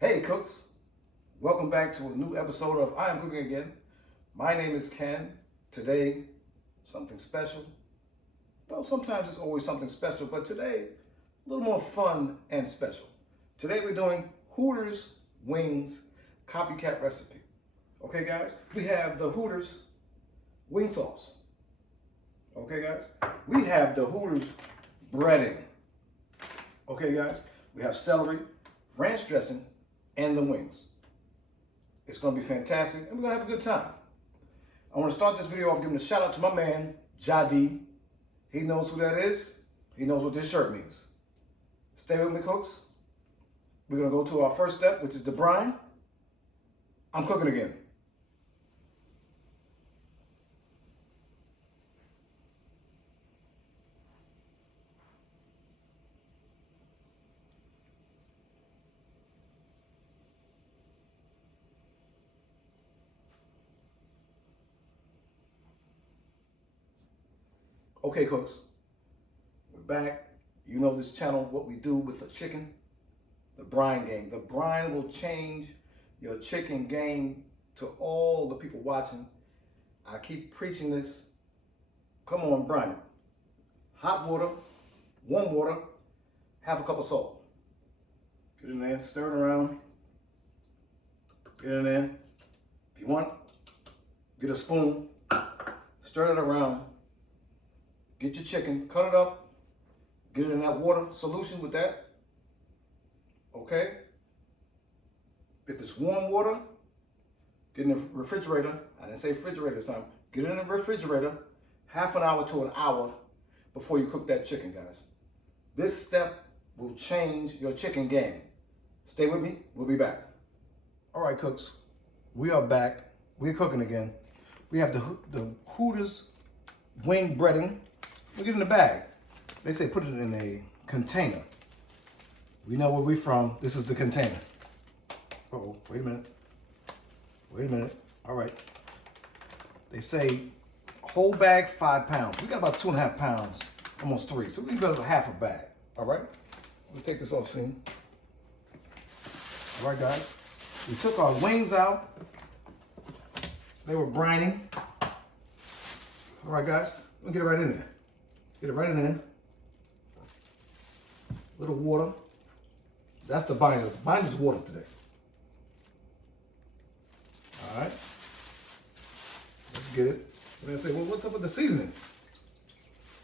Hey cooks, welcome back to a new episode of I Am Cooking Again. My name is Ken. Today, something special. Well, sometimes it's always something special, but today, a little more fun and special. Today we're doing Hooters wings copycat recipe. Okay guys, we have the Hooters wing sauce. Okay guys, we have the Hooters breading. Okay guys, we have celery, ranch dressing, and the wings. It's gonna be fantastic, and we're gonna have a good time. I wanna start this video off giving a shout out to my man, Jadi. He knows who that is. He knows what this shirt means. Stay with me, cooks. We're gonna go to our first step, which is the brine. I'm cooking again. Okay, cooks, we're back. You know this channel, what we do with the chicken, the brine game. The brine will change your chicken game to all the people watching. I keep preaching this. Come on, brine it. Hot water, warm water, half a cup of salt. Get in there, stir it around. Get in there. If you want, get a spoon, stir it around. Get your chicken, cut it up, get it in that water solution with that, okay? If it's warm water, get in the refrigerator. I didn't say refrigerator this time. Get it in the refrigerator, half an hour to an hour before you cook that chicken, guys. This step will change your chicken game. Stay with me, we'll be back. All right, cooks, we are back. We're cooking again. We have the Hooters wing breading. We get in the bag. They say put it in a container. We know where we're from. This is the container. Uh-oh, wait a minute. Wait a minute. All right. They say whole bag, 5 pounds. We got about 2.5 pounds, almost 3. So we need about half a bag. All right. We'll take this off soon. All right, guys. We took our wings out. They were brining. All right, guys. We'll get it right in there. Get it right in there. Little water. That's the binder. The binder's water today. All right. Let's get it. They say, well, what's up with the seasoning?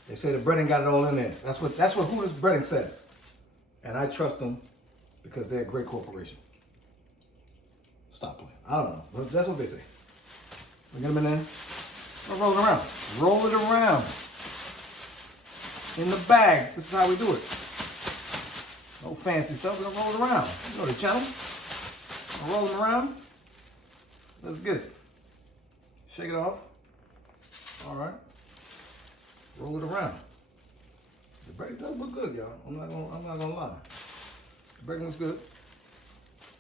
They say the breading got it all in there. That's what Hooters breading says. And I trust them because they're a great corporation. Stop playing. I don't know. That's what they say. We get them in there. Roll it around. Roll it around. In the bag. This is how we do it. No fancy stuff. We're going to roll it around. You know the channel. Roll it around. Let's get it. Shake it off. All right. Roll it around. The bread does look good, y'all. I'm not gonna lie. The bread looks good.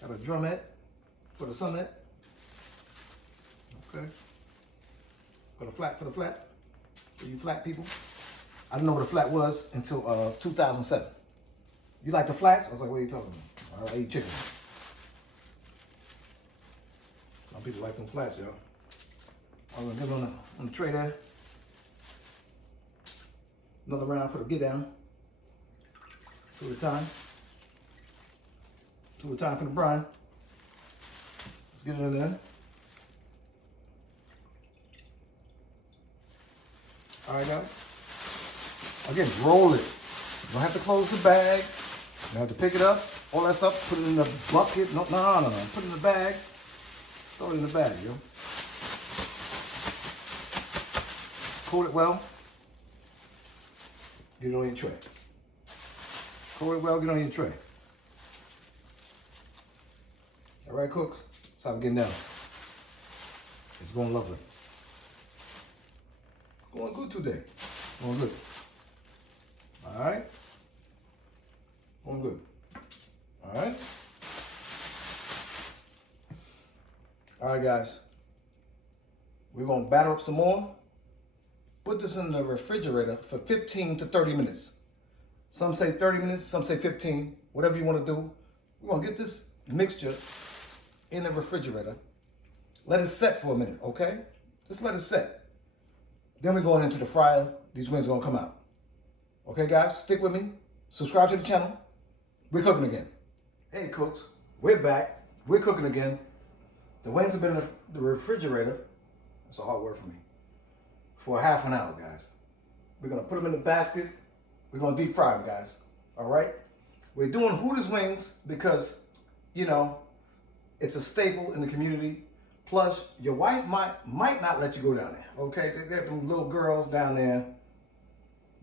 Got a drumette for the sunette. Okay. Got a flat for the flat. For you flat people. I didn't know what a flat was until 2007. You like the flats? I was like, what are you talking about? I eat chicken. Some people like them flats, y'all. I'm gonna get on the tray there. Another round for the get down. 2 at a time. 2 at a time for the brine. Let's get it in there. All right, guys. Again, roll it. You don't have to close the bag. You have to pick it up, all that stuff, put it in the bucket. No. Put it in the bag. Throw it in the bag, yo. Coat it well. Get it on your tray. Coat it well, get it on your tray. All right, cooks. That's how we're getting down. It's going lovely. Going good today. Going good. All right. Going good. All right. All right, guys. We're going to batter up some more. Put this in the refrigerator for 15 to 30 minutes. Some say 30 minutes, some say 15, whatever you want to do. We're going to get this mixture in the refrigerator. Let it set for a minute, okay? Just let it set. Then we're going into the fryer. These wings are gonna come out. Okay, guys, stick with me. Subscribe to the channel. We're cooking again. Hey, cooks, we're back. We're cooking again. The wings have been in the refrigerator. That's a hard word for me. For half an hour, guys. We're gonna put them in the basket. We're gonna deep fry them, guys. All right? We're doing Hooters wings because, you know, it's a staple in the community. Plus, your wife might not let you go down there. Okay? They have them little girls down there.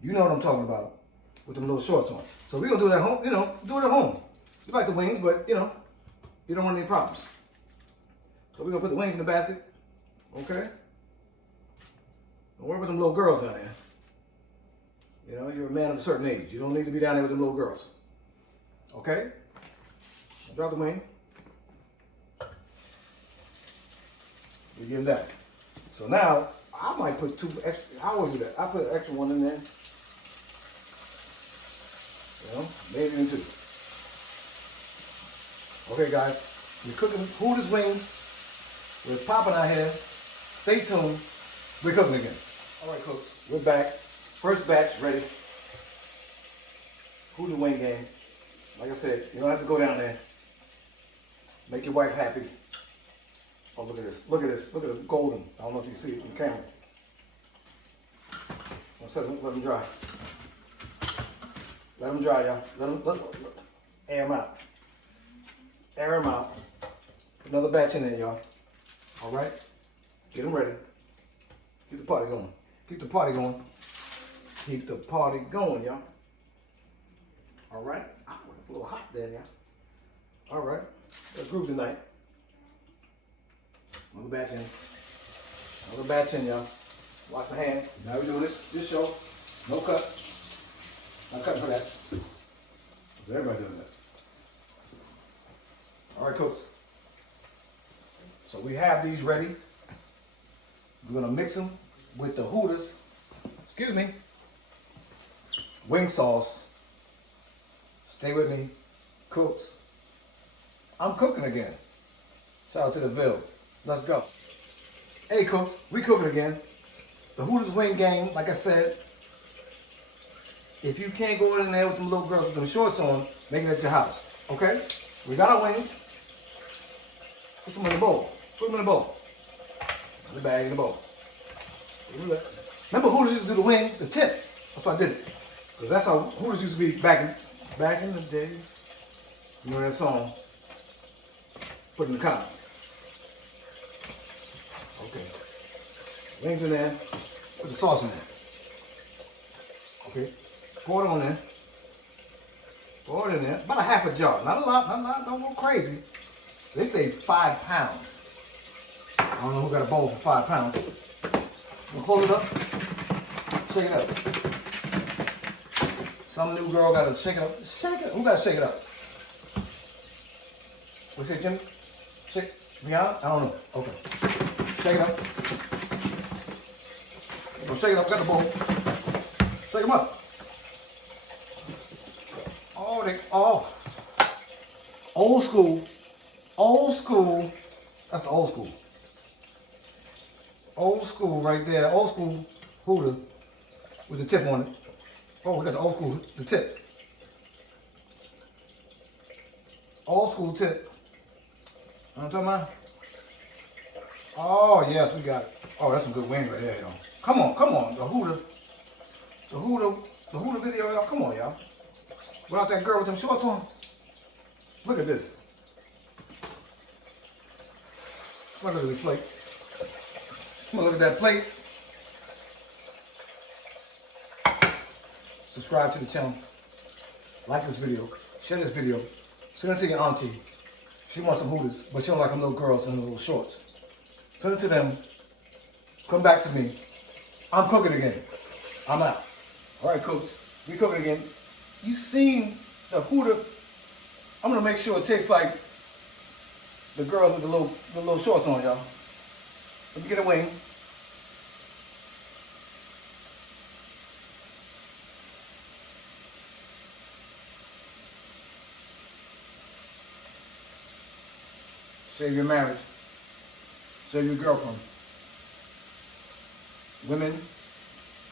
You know what I'm talking about with them little shorts on. So we're gonna do it at home. You know, do it at home. You like the wings, but you know, you don't want any problems. So we're gonna put the wings in the basket. Okay? Don't worry about them little girls down there. You know, you're a man of a certain age. You don't need to be down there with them little girls. Okay? Drop the wing. You give them that. So now, I might put two extra. I always do that. I put an extra one in there. You know, maybe even two. Okay, guys. We're cooking Hooters wings. We're popping out here. Stay tuned. We're cooking again. All right, cooks. We're back. First batch ready. Hooters wing game. Like I said, you don't have to go down there. Make your wife happy. Oh, look at this. Look at this. Look at the golden. I don't know if you see it in the camera. One second. Let them dry. Let them dry, y'all. Let them air them out. Air them out. Another batch in there, y'all. All right? Get them ready. Keep the party going. Keep the party going. Keep the party going, y'all. All right? Oh, it's a little hot there, y'all. All right. Let's groove tonight. Another batch in. Another batch in, y'all. Wash the hand. Now we're doing this show. No cut. Not cutting for that. Because everybody doing that. All right, cooks. So we have these ready. We're gonna mix them with the Hooters, excuse me, wing sauce. Stay with me, cooks. I'm cooking again. Shout out to the Ville. Let's go. Hey, cooks, we cooking again. The Hooters wing game, like I said, if you can't go in there with them little girls with them shorts on, make it at your house, okay? We got our wings. Put them in the bowl. Put them in the bowl. In the bag, in the bowl. Remember Hooters used to do the wing, the tip. That's why I did it. Because that's how Hooters used to be back in the day. You know that song? Put in the comments. Okay. Wings in there. Put the sauce in there. Okay. Pour it on there. Pour it in there. About a half a jar. Not a lot. Don't go crazy. They say 5 pounds. I don't know who got a bowl for 5 pounds. We'll hold it up. Shake it up. Some new girl got to shake it up. Shake it. Who got to shake it up? What's it, Jimmy? Shake. Beyond? I don't know. Okay. Shake it up. Go shake it up. Got the bowl. Shake them up. Oh. Old school. Old school. That's the old school. Old school right there. Old school Hooter with the tip on it. Oh, we got the old school, the tip. Old school tip. You know what I'm talking about? Oh, yes, we got it. Oh, that's some good wings right there, y'all. Come on. The Hooter video, y'all. Come on, y'all. Without that girl with them shorts on. Look at this. Look at this plate. Come on, look at that plate. Subscribe to the channel. Like this video. Share this video. Send it to your auntie. She wants some Hooters, but she don't like them little girls in the little shorts. Send it to them. Come back to me. I'm cooking again. I'm out. All right, cooks. We cooking again. You seen the Hooter? I'm gonna make sure it tastes like the girls with the little shorts on, y'all. Let me get a wing. Save your marriage. Save your girlfriend. Women,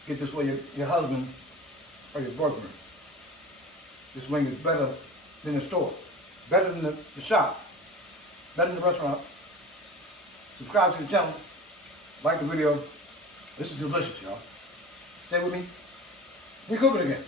get this for your husband or your boyfriend. This wing is better than the store. Better than the shop. Better than the restaurant. Subscribe to the channel. Like the video. This is delicious, y'all. Stay with me. We cooking again.